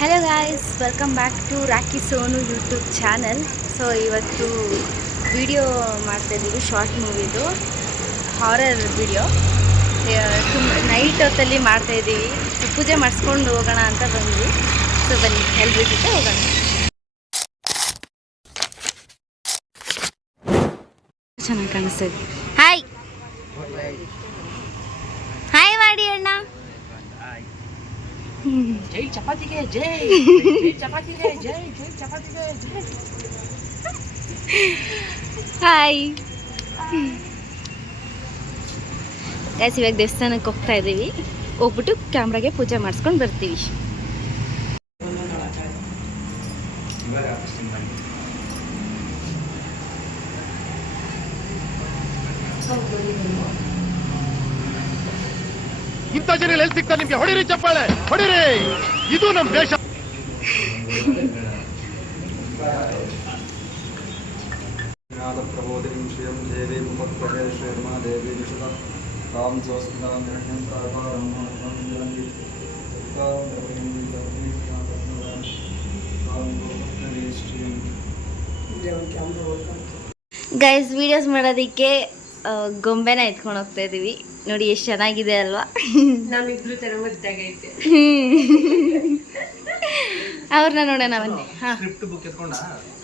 Hello guys, welcome back to Rocky Sonu YouTube channel. So ಇವತ್ತು video ಮಾಡ್ತಾಯಿದ್ದೀವಿ, short ಮೂವಿದು horror video. ತುಂಬ ನೈಟ್ ಹೊತ್ತಲ್ಲಿ ಮಾಡ್ತಾಯಿದ್ದೀವಿ. ಸೊ ಪೂಜೆ ಮಾಡಿಸ್ಕೊಂಡು ಹೋಗೋಣ ಅಂತ ಬಂದ್ವಿ. ಸೊ ಬನ್ನಿ ಎಲ್ರ ಜೊತೆ ಹೋಗೋಣ. ಚೆನ್ನಾಗಿ ಕಾಣಿಸ್ತದೆ. ಹಾಯ್ ಹಾಯ್ ಮಾಡಿ ಅಣ್ಣ. ಜೈ ಚಪಾತಿಗೆ ಜೈ, ಜೈ ಚಪಾತಿಗೆ ಜೈ, ಜೈ ಚಪಾತಿಗೆ ಜೈ. ಹಾಯ್ ಗೈಸ್, ಇವಾಗ ದೇವಸ್ಥಾನಕ್ಕೆ ಹೋಗ್ತಾ ಇದ್ದೀವಿ. ಹೋಗ್ಬಿಟ್ಟು ಕ್ಯಾಮ್ರಾಗೆ ಪೂಜೆ ಮಾಡಿಸ್ಕೊಂಡು ಬರ್ತೀವಿ. ಇಂಥ ಜನ ಎಲ್ಲಿ ಸಿಗ್ತಾರೆ ನಿಮ್ಗೆ? ಹೊಡಿರಿ ಚಪ್ಪಾಳೆ, ಹೊಡಿರಿ. ಇದು ನಮ್ಮ ದೇಶ. ಗೈಸ್, ವಿಡಿಯೋಸ್ ಮಾಡೋದಕ್ಕೆ ಗೊಂಬೆನ ಎತ್ಕೊಂಡು ಹೋಗ್ತಾ ಇದ್ದೀವಿ. ನೋಡಿ ಎಷ್ಟು ಚೆನ್ನಾಗಿದೆ ಅಲ್ವಾ? ನಮ್ಮಿಬ್ರು ತರ ಮುದ್ದಾಗೈತೆ. ಅವ್ರನ್ನ ನೋಡೋಣ ಬನ್ನಿ. ಹಾಂ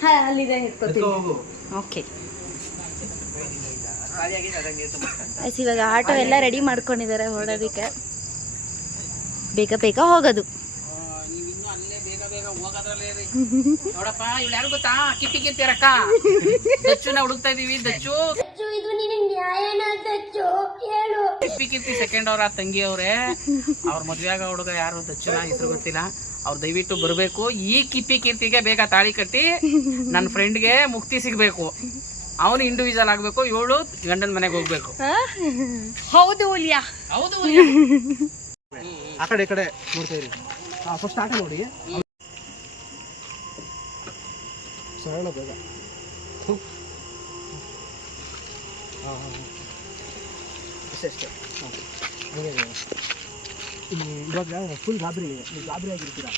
ಹಾಂ, ಅಲ್ಲಿದೆ, ಎತ್ಕೋತೀವಿ. ಓಕೆ ಗೈಸ್, ಇವಾಗ ಆಟೋ ಎಲ್ಲ ರೆಡಿ ಮಾಡ್ಕೊಂಡಿದ್ದಾರೆ ಹೊರಡೋದಕ್ಕೆ. ಬೇಗ ಬೇಗ ಹೋಗೋದು. ನೋಡಪ್ಪ, ಇವ್ಳು ಯಾರು ಗೊತ್ತಾ? ಕಿಪ್ಪಿ ಕಿರ್ತಿರಕ್ಕ ದಚ್ಚುನ ಹುಡುಕ್ತಾ ಇದೀವಿ. ದಚ್ಚು ಕಿಪ್ಪಿ ಕಿರ್ತಿ ಸೆಕೆಂಡ್ ಅವ್ರ ತಂಗಿ ಅವ್ರೆ. ಅವ್ರ ಮದ್ವೆ ಆಗ ಹುಡುಗ ಯಾರು ದಚ್ಚುನ ಹೆಸರು ಗೊತ್ತಿಲ್ಲ. ಅವ್ರು ದಯವಿಟ್ಟು ಬರಬೇಕು. ಈ ಕಿಪ್ಪಿ ಕೀರ್ತಿಗೆ ಬೇಗ ತಾಳಿ ಕಟ್ಟಿ ನನ್ನ ಫ್ರೆಂಡ್ಗೆ ಮುಕ್ತಿ ಸಿಗ್ಬೇಕು. ಅವನು ಇಂಡಿವಿಜುವಲ್ ಆಗ್ಬೇಕು, ಇವಳು ಗಂಡನ ಮನೆಗೆ ಹೋಗ್ಬೇಕು. ಹೌದು ಉಲಿಯಾ, ಹೌದು. ಆ ಕಡೆ ಈ ಕಡೆ ನೋಡ್ತಾ ಇರಿ. ಫಸ್ಟ್ ಆಟ ನೋಡಿ. ಸರಳ ಬೇಗ. ಅಷ್ಟೇ. ಇವಾಗ ಫುಲ್ ಗಾಬರಿ, ನೀವು ಗಾಬರಿ ಆಗಿರ್ತೀರಾ.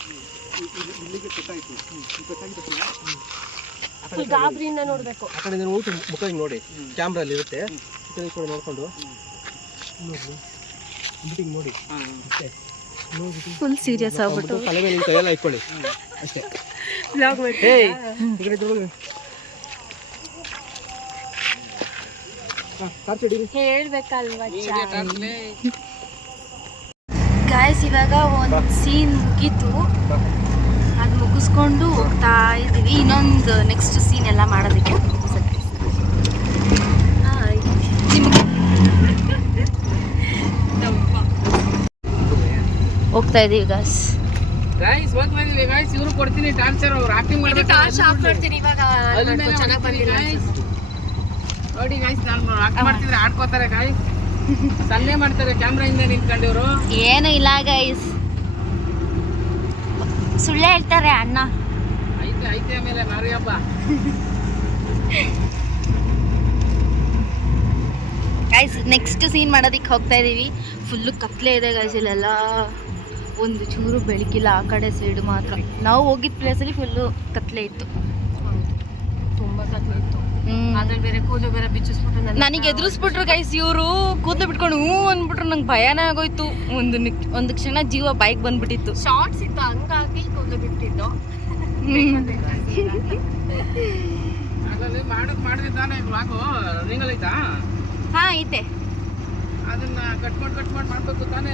ಇಲ್ಲಿಗೆ ಕಟ್ಟಾಯಿತು. ಗಾಬರಿಯಿಂದ ನೋಡ್ಬೇಕು. ಆ ಕಡೆ ಊಟ ಮುಖ ಹಿಂಗೆ ನೋಡಿ, ಕ್ಯಾಮ್ರಲ್ಲಿ ಇರುತ್ತೆ. ಈ ಕಡೆ ನೋಡ್ಕೊಂಡು ನೋಡಿ, ಹಿಂಗೆ ನೋಡಿ. ಅಷ್ಟೇ. ಫುಲ್ ಸೀರಿಯಸ್ ಆಗ್ಬಿಟ್ಟು ತಲೆ ಮೇಲೆ ನಿಮ್ಮ ಕೈಯೆಲ್ಲ ಇಟ್ಕೊಳ್ಳಿ ಅಷ್ಟೇ. ಹೇಳ್ಬೇಕಲ್ವಾ? ಗಾಯ್ಸ್, ಇವಾಗ ಒಂದು ಸೀನ್ ಮುಗೀತು. ಅದು ಮುಗಿಸ್ಕೊಂಡು ಹೋಗ್ತಾ ಇದ್ದೀವಿ ಇನ್ನೊಂದು ನೆಕ್ಸ್ಟ್ ಸೀನ್ ಎಲ್ಲ ಮಾಡೋದಕ್ಕೆ. ಹೋಗ್ತಾ ಇದೀವಿ ಗಾಯ್ಸ್. ಹೋಗ್ತಾ ಇದೀವಿ ಗಾಯ್ಸ್. ಇವ್ರು ಕೊಡ್ತೀನಿ ಟಾರ್ಚರ್. ಅವ್ರು ಆಕ್ಟಿಂಗ್ ಮಾಡ್ತೀನಿ ಇವಾಗ. ನೋಡಿ ಗಾಯ್ಸ್, ನಾನು ಆಕ್ಟ್ ಮಾಡ್ತಿದ್ರೆ ಆಡ್ಕೋತಾರೆ ಗಾಯ್ಸ್. ಸನ್ನೆ ಮಾಡ್ತಾರೆ ಕ್ಯಾಮ್ರಾ ಇಂದ ನಿಂತ್ಕೊಂಡು. ಇವರು ಏನು ಇಲ್ಲ ಗೈಸ್, ಸುಳ್ಳು ಹೇಳ್ತಾರೆ ಅಣ್ಣ. ಐತೆ ಐತೆ ಆಮೇಲೆ ಮಾರಿ ಹಬ್ಬ. ಗೈಸ್, ನೆಕ್ಸ್ಟ್ ಸೀನ್ ಮಾಡೋದಕ್ಕೆ ಹೋಗ್ತಾ ಇದೀವಿ. ಫುಲ್ಲು ಕತ್ಲೆ ಇದೆ ಗೈಸ್. ಇಲ್ಲೆಲ್ಲ ಒಂದು ಚೂರು ಬೆಳಕಿಲ್ಲ. ಆ ಕಡೆ ಸೈಡ್ ಮಾತ್ರ. ನಾವು ಹೋಗಿದ್ದ ಪ್ಲೇಸಲ್ಲಿ ಫುಲ್ಲು ಕತ್ಲೆ ಇತ್ತು, ತುಂಬಾ ಕತ್ಲೆ ಇತ್ತು. ಅದ್ರಲ್ಲಿ ಬೇರೆ ಕೂದಲು ಬೇರೆ ಬಿಚ್ಚಿಸ್ಬಿಟ್ಟು ನನಗೆ ಎದುರಿಸ್ಬಿಟ್ರು ಗೈಸ್. ಇವರು ಕೂದಲು ಬಿಟ್ಕೊಂಡು ಹ್ಞೂ ಅಂದ್ಬಿಟ್ರು. ನಂಗೆ ಭಯನೇ ಆಗೋಯ್ತು. ಒಂದು ಕ್ಷಣ ಜೀವ ಬೈಕ್ ಬಂದ್ಬಿಟ್ಟಿತ್ತು. ಶಾರ್ಟ್ಸ್ ಇತ್ತು, ಹಂಗಾಗಿ ಕೂದಲು ಬಿಟ್ಟಿದ್ದು. ಅದರಲ್ಲಿ ಮಾಡಿದ್ರೆ ತಾನೇ ಬ್ಲಾಗು ರನ್ನಿಂಗ್ ಐತಾ? ಹಾಂ ಐತೆ. ಅದನ್ನ ಕಟ್ ಮಾಡಿ ಮಾಡ್ಬೇಕು ತಾನೇ.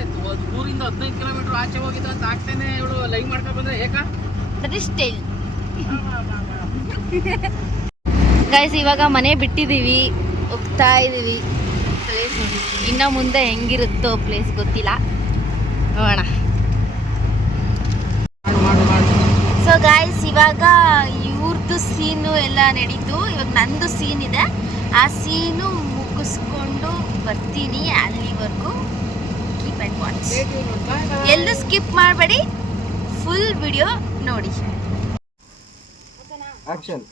ಊರಿಂದ 15 ಕಿಲೋಮೀಟರ್ ಆಚೆ ಹೋಗಿದ್ದು ಅಂತ ಆಗ್ತೇನೆ. ಇವಳು ಲೈವ್ ಮಾಡ್ಕೊಂಡು ಬಂದ್ರೆ ಏಕ ದಟ್ ಇಸ್ ಸ್ಟೈಲ್. ಗೈಸ್, ಇವಾಗ ಮನೆ ಬಿಟ್ಟಿದ್ದೀವಿ, ಹೋಗ್ತಾ ಇದ್ದೀವಿ. ಪ್ಲೇಸ್ ಇನ್ನು ಮುಂದೆ ಹೆಂಗಿರುತ್ತೋ ಪ್ಲೇಸ್ ಗೊತ್ತಿಲ್ಲ, ನೋಡೋಣ. ಸೊ ಗಾಯ್ಸ್, ಇವಾಗ ಇವ್ರದ್ದು ಸೀನು ಎಲ್ಲ ನಡೀತು. ಇವಾಗ ನಂದು ಸೀನ್ ಇದೆ. ಆ ಸೀನು ಮುಗಿಸ್ಕೊಂಡು ಬರ್ತೀನಿ. ಅಲ್ಲಿವರೆಗೂ ಕೀಪ್ ಆ್ಯಂಡ್ ವಾಚ್. ಎಲ್ಲೂ ಸ್ಕಿಪ್ ಮಾಡಬೇಡಿ, ಫುಲ್ ವಿಡಿಯೋ ನೋಡಿ. ಆಕ್ಷನ್.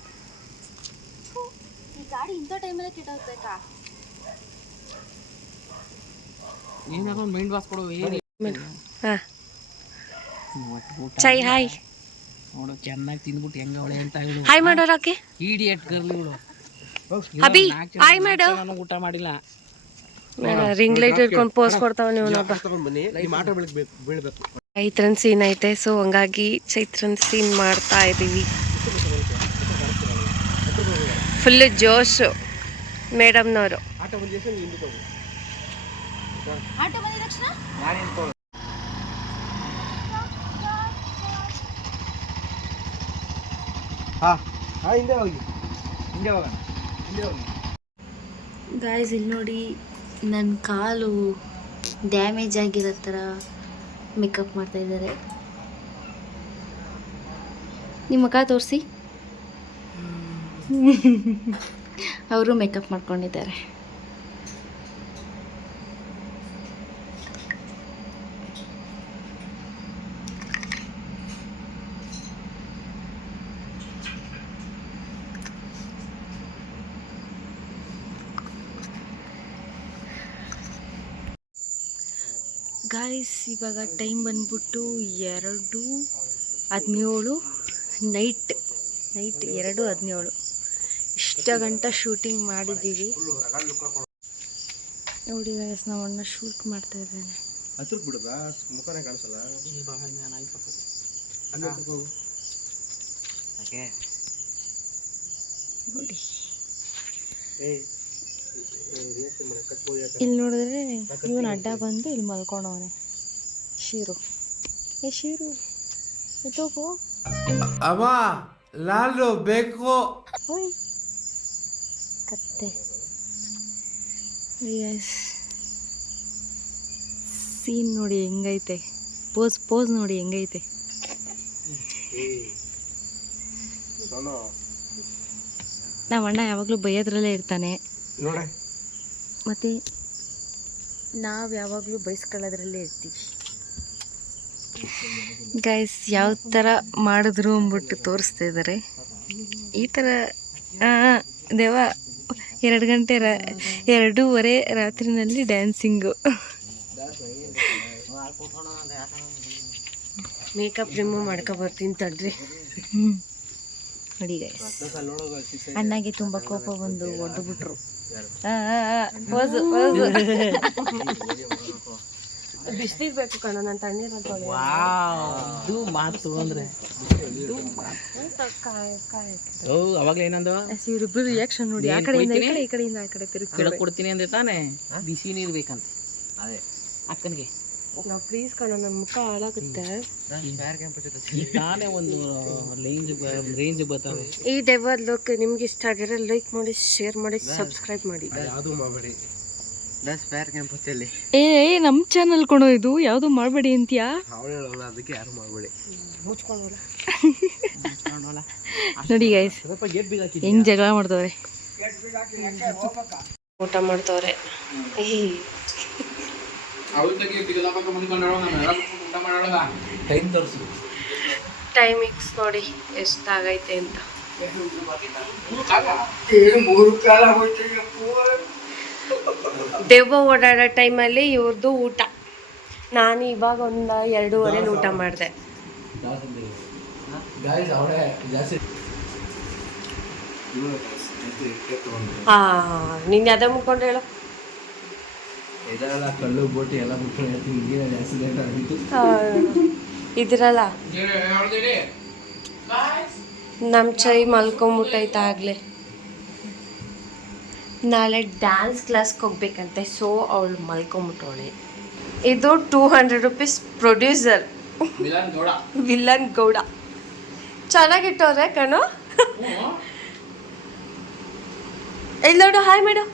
ಈ ಗಾಡಿ ಇಂಥ ಟೈಮಲ್ಲೇ ಕೆಟ್ಟೋಗ್ಬೇಕಾ? ಏನಾದ್ರು ಮೈಂಡ್ ವಾಶ್ ಕೊಡು. ಚೈ ಹಾಯ್ ನೋಡು ಚೆನ್ನಾಗಿ ತಿಂದ್ಬಿಟ್ಟು ಹೆಂಗ ಅವಳೆ ಅಂತ ಹೇಳು. ಹಾಯ್ ಮಾಡೋರಾಕೆ ಇಡಿಯಟ್ ಗರ್ಲ್ ಇವಳು. ಅಭಿ ಹಾಯ್ ಮಾಡು. ನಾನು ಊಟ ಮಾಡಿಲ್ಲ. ರಿಂಗ್ ಲೈಟ್ ಇಟ್ಕೊಂಡು ಪೋಸ್ ಕೊಡ್ತಾವ ನೀವು ತಗೊಂಡ್ ಬನ್ನಿ, ನಿಮ್ಮ ಆಟೋ ಬೀಳ್ಬೇಕು. ಚೈತ್ರನ್ ಸೀನ್ ಐತೆ, ಸೊ ಹಂಗಾಗಿ ಚೈತ್ರನ್ ಸೀನ್ ಮಾಡ್ತಾ ಇದ್ದೀವಿ. ಫುಲ್ ಜೋಶ್ ಮೇಡಮ್ನವರು. ಆಟೋ ಬಂದ ತಕ್ಷಣ ಹಿಂದೆ ತಗೋ. ಆಟೋ ಬಂದ ತಕ್ಷಣ ಹಿಂದೆ ಹೋಗಿ, ಹಿಂದೆ ಹೋಗೋಣ, ಹಿಂದೆ ಹೋಗಿ. ಗಾಯ್ಸ್ ಇಲ್ಲಿ ನೋಡಿ, ನನ್ನ ಕಾಲು ಡ್ಯಾಮೇಜ್ ಆಗಿರೋ ಥರ ಮೇಕಪ್ ಮಾಡ್ತಾ ಇದ್ದಾರೆ. ನಿಮ್ಮ ಮುಖ ತೋರಿಸಿ. ಅವರು ಮೇಕಪ್ ಮಾಡ್ಕೊಂಡಿದ್ದಾರೆ. ಗಾಯ್ಸ್ ಇವಾಗ ಟೈಮ್ ಬಂದ್ಬಿಟ್ಟು 2:17 ನೈಟ್ 2:17. ಇಷ್ಟ ಗಂಟ ಶೂಟಿಂಗ್ ಮಾಡಿದ್ದೀವಿ ನೋಡಿ ಗಾಯ್ಸ್. ನಾವು ಅಣ್ಣ ಶೂಟ್ ಮಾಡ್ತಾ ಇದ್ದಾನೆ. ಹತ್ರಕ್ಕೆ ಬಿಡೋದಾ, ಮುಖನೇ ಕಾಣಿಸಲ್ಲ. ನೋಡಿ ಇಲ್ಲಿ ನೋಡಿದ್ರೆ ಇವನು ಅಡ್ಡ ಬಂದು ಇಲ್ಲಿ ಮಲ್ಕೊಂಡವನೆ. ಶೀರು ಶೀರು ಎತ್ತೋಗೋ ಅಮ್ಮ, ನಾನು ಬೇಕು. ಓಯ್ ಕತ್ತೆ. ಸೀನ್ ನೋಡಿ ಹೆಂಗೈತೆ, ಪೋಸ್ ನೋಡಿ ಹೆಂಗೈತೆ. ನಮ್ಮ ಅಣ್ಣ ಯಾವಾಗಲೂ ಬೈಯೋದ್ರಲ್ಲೇ ಇರ್ತಾನೆ, ಮತ್ತು ನಾವು ಯಾವಾಗಲೂ ಬೈಸ್ಕೊಳ್ಳೋದ್ರಲ್ಲೇ ಇರ್ತೀವಿ. ಗೈಸ್ ಯಾವ ಥರ ಮಾಡಿದ್ರು ಅಂದ್ಬಿಟ್ಟು ತೋರಿಸ್ತಾ ಇದ್ದಾರೆ. ಈ ಥರ ದೇವ 2:02 ರಾತ್ರಿನಲ್ಲಿ ಡ್ಯಾನ್ಸಿಂಗು. ಮೇಕಪ್ ರಿಮೂವ್ ಮಾಡ್ಕೊಬರ್ತೀನಿ ತಡ್ರಿ. ನೋಡಿ ಗೈಸ್, ಅಣ್ಣಗೆ ತುಂಬ ಕೋಪ ಬಂದು ಹೊಡೆದ್ಬಿಟ್ರು. ಬಿಸಿಲಿಗೆ ಬೇಕು ಕಣ, ನಾನು ತಣ್ಣೀರು ಮಾತು ಅಂದ್ರೆ ಅವಾಗಲೇ ಏನಂದು ಇವರಿಬ್ರು ರಿಯಾಕ್ಷನ್ ನೋಡಿ. ಆ ಕಡೆಯಿಂದ ಈ ಕಡೆ, ಈ ಕಡೆಯಿಂದ ಆ ಕಡೆ ತಿರುಗಿ ಕೊಡ್ತೀನಿ ಅಂದ್ರೆ ತಾನೇ ಬಿಸಿ ನೀರು ಬೇಕಂತ. ಅದೇ ಅಕ್ಕನಿಗೆ ನಾವು ಪ್ಲೀಸ್ ಕಣ, ನನ್ನ ಮುಖ ಹಾಳಾಗುತ್ತೆ. ತಾನೇ ಒಂದು ರೇಂಜ್ ಬರ್ತಾವೆ. ಈ ಡೆವರ್ ಲುಕ್ ನಿಮ್ಗೆ ಇಷ್ಟ ಆಗಿರೋ ಲೈಕ್ ಮಾಡಿ, ಶೇರ್ ಮಾಡಿ, ಸಬ್ಸ್ಕ್ರೈಬ್ ಮಾಡಿ. ಯಾವುದು ಮಾಡಬೇಡಿ. ಏ ನಮ್ಮ ಚಾನಲ್ ಕೊಡೋ ಇದು, ಯಾವುದು ಮಾಡಬೇಡಿ ಅಂತೀಯಾ? ಅದಕ್ಕೆ ಯಾರು ಮಾಡಬೇಡಿ. ಮುಚ್ಕೊಂಡೋಲ್ಲ ನೋಡಿ ಗೈಸ್ ಹೆಂಗ್ ಜಗಳ ಮಾಡ್ತವ್ರೆ, ಊಟ ಮಾಡ್ತವ್ರೆ. ಟೈಮಿಂಗ್ಸ್ ನೋಡಿ ಎಷ್ಟಾಗೈತೆ ಅಂತ. ದೆವ್ವ ಓಡಾಡೋ ಟೈಮಲ್ಲಿ ಇವ್ರದ್ದು ಊಟ. ನಾನು ಇವಾಗ ಒಂದು 2:30 ಊಟ ಮಾಡಿದೆ. ನೀನು ಅದೇ ಮುಟ್ಕೊಂಡು ಹೇಳು. ಕಳ್ಳು ಬೋಟಿ ಎಲ್ಲ ಇದ್ರಲ್ಲ ನಮ್ಮ ಚೈ ಮಲ್ಕೊಂಬಿಟ್ಟೈತೆ ಆಗಲೇ. ನಾಳೆ ಡ್ಯಾನ್ಸ್ ಕ್ಲಾಸ್ಗೆ ಹೋಗ್ಬೇಕಂತೆ, ಸೊ ಅವಳು ಮಲ್ಕೊಂಬಿಟ್ಟವಳೆ. ಇದು 200 ರೂಪೀಸ್ ಪ್ರೊಡ್ಯೂಸರ್ ವಿಲನ್ ಗೌಡ. ಚೆನ್ನಾಗಿಟ್ಟವ್ರೆ ಕಣೋ. ಇಲ್ಲಿ ನೋಡು, ಹಾಯ್ ಮೇಡು.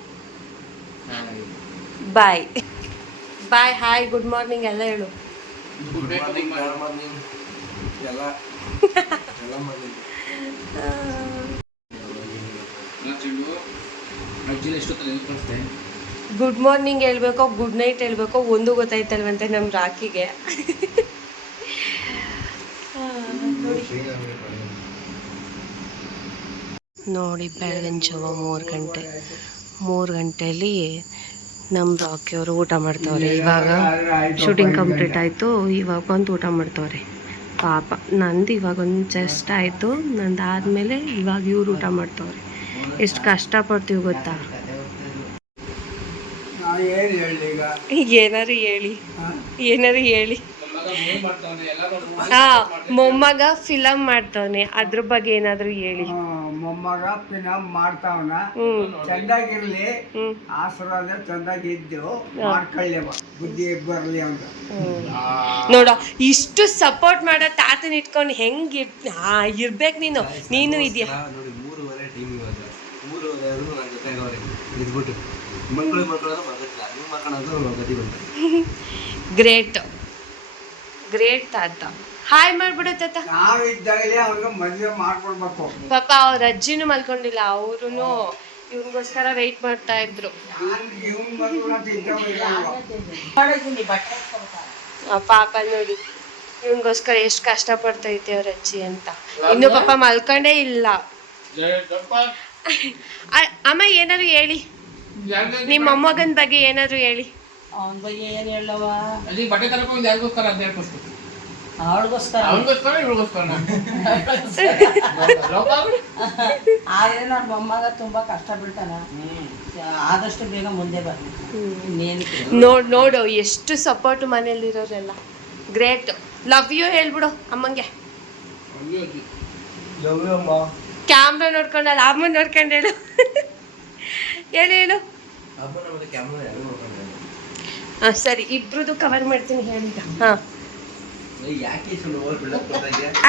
ಬಾಯ್ ಬಾಯ್, ಹಾಯ್, ಗುಡ್ ಮಾರ್ನಿಂಗ್ ಎಲ್ಲ ಹೇಳು. ಗುಡ್ ಮಾರ್ನಿಂಗ್ ಹೇಳ್ಬೇಕೋ ಗುಡ್ ನೈಟ್ ಹೇಳ್ಬೇಕೋ ಒಂದು ಗೊತ್ತಾಯ್ತಲ್ವಂತೆ ನಮ್ಮ ರಾಕಿಗೆ. ನೋಡಿ ಬೆಳಗಿನ ಜಾವ 3 ಗಂಟೆಯಲ್ಲಿ ನಮ್ಮ ರಾಕಿಯವರು ಊಟ ಮಾಡ್ತವ್ರೆ. ಇವಾಗ ಶೂಟಿಂಗ್ ಕಂಪ್ಲೀಟ್ ಆಯಿತು, ಇವಾಗ ಬಂದು ಊಟ ಮಾಡ್ತವ್ರೆ. ಪಾಪ ನಂದು ಇವಾಗ ಒಂದು ಜಸ್ಟ್ ಆಯಿತು, ನಂದಾದಮೇಲೆ ಇವಾಗ ಇವ್ರು ಊಟ ಮಾಡ್ತವ್ರೆ. ಎಷ್ಟು ಕಷ್ಟಪಡ್ತೀವಿ ಗೊತ್ತಾ. ಈಗ ಏನಾರು ಹೇಳಿ ಮೊಮ್ಮಗ ಫಿಲಮ್ ಮಾಡ್ತವನೆ, ಅದ್ರ ಬಗ್ಗೆ ಏನಾದ್ರು ಹೇಳಿ. ಮೊಮ್ಮಗ ಫಿಲಮ್ ಮಾಡ್ತಾವನ, ಚಂದಾಗಿರ್ಲಿ, ಆಶೀರ್ವಾದ ಚಂದಾಗಿದ್ದು ಮಾಡ್ಕೊಳ್ಳಿವ, ಬುದ್ಧಿ ಬರ್ಲಿ ಅಂತ. ನೋಡ, ಇಷ್ಟು ಸಪೋರ್ಟ್ ಮಾಡೋ ತಾತನ ಇಟ್ಕೊಂಡು ಹೆಂಗ್ ಇರ್ಬೇಕು ನೀನು ಇದೆಯಾ. ಗ್ರೇಟ್ ತಾತ. ಹಾಯ್ ಮಾಡ್ಬಿಡು ತಾತ. ನಾವಿದ್ದಾಗಲೇ ಅವ್ರಿಗೆ ಮದುವೆ ಮಾಡ್ಕೊಡ್ಬೇಕು. ಪಾಪ ಅವ್ರ ಅಜ್ಜಿನೂ ಮಲ್ಕೊಂಡಿಲ್ಲ, ಅವ್ರು ಇವ್ರಿಗೋಸ್ಕರ ವೆಯ್ಟ್ ಮಾಡ್ತಾ ಇದ್ರು. ಪಾಪ ನೋಡಿ, ಇವನಿಗೋಸ್ಕರ ಎಷ್ಟು ಕಷ್ಟಪಡ್ತೈತೆ ಅವ್ರ ಅಜ್ಜಿ ಅಂತ. ಇನ್ನು ಪಾಪ ಮಲ್ಕೊಂಡೇ ಇಲ್ಲ. ಅಮ್ಮ ಏನಾದ್ರು ಹೇಳಿ, ನಿಮ್ಮ ಮೊಮ್ಮಗನ ಬಗ್ಗೆ ಏನಾದ್ರು ಹೇಳಿ. ಅವನ ಬಗ್ಗೆ ಏನು ಹೇಳವ, ಅಲ್ಲಿ ಬಟ್ಟೆ ತರಕೊಂಡು ಯಾರಿಗೋಸ್ಕರ ಅಂತ ಹೇಳ್ಕೊಷ್ಟು, ಅವಳಿಗೋಸ್ಕರ ಇವಳಿಗೋಸ್ಕರ. ಆದರೆ ನನ್ನ ಮೊಮ್ಮಗ ತುಂಬ ಕಷ್ಟ ಬೀಳ್ತಾನ, ಆದಷ್ಟು ಬೇಗ ಮುಂದೆ ಬರಲಿ. ಇನ್ನೇನು ನೋಡು ಎಷ್ಟು ಸಪೋರ್ಟ್ ಮನೇಲಿರೋರೆಲ್ಲ. ಗ್ರೇಟ್. ಲವ್ ಯು ಹೇಳ್ಬಿಡು ಅಮ್ಮಂಗೆ. ಕ್ಯಾಮ್ರಾ ನೋಡ್ಕೊಂಡಲ್ಲ, ಅಮ್ಮ ನೋಡ್ಕೊಂಡು ಹೇಳು. ಹೇಳು. ಹಾಂ ಸರಿ, ಇಬ್ರದ್ದು ಕವರ್ ಮಾಡ್ತೀನಿ ಹೇಳಿದ. ಹಾಂ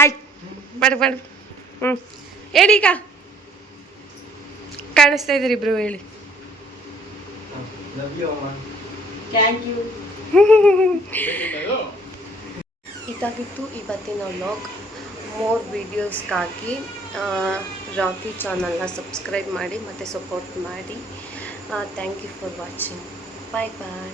ಆಯ್ತು, ಬಡ ಹೇಳಿ. ಈಗ ಕಾಣಿಸ್ತಾ ಇದ್ದೀರಿ ಇಬ್ರು, ಹೇಳಿ. Thank you. ಇದಾಗಿತ್ತು ಇವತ್ತಿನ ವ್ಲಾಗ್. ಮೋರ್ ವೀಡಿಯೋಸ್ಗಾಗಿ ರಾಕಿ ಚಾನಲ್ನ ಸಬ್ಸ್ಕ್ರೈಬ್ ಮಾಡಿ ಮತ್ತು ಸಪೋರ್ಟ್ ಮಾಡಿ. Thank you for watching. Bye bye.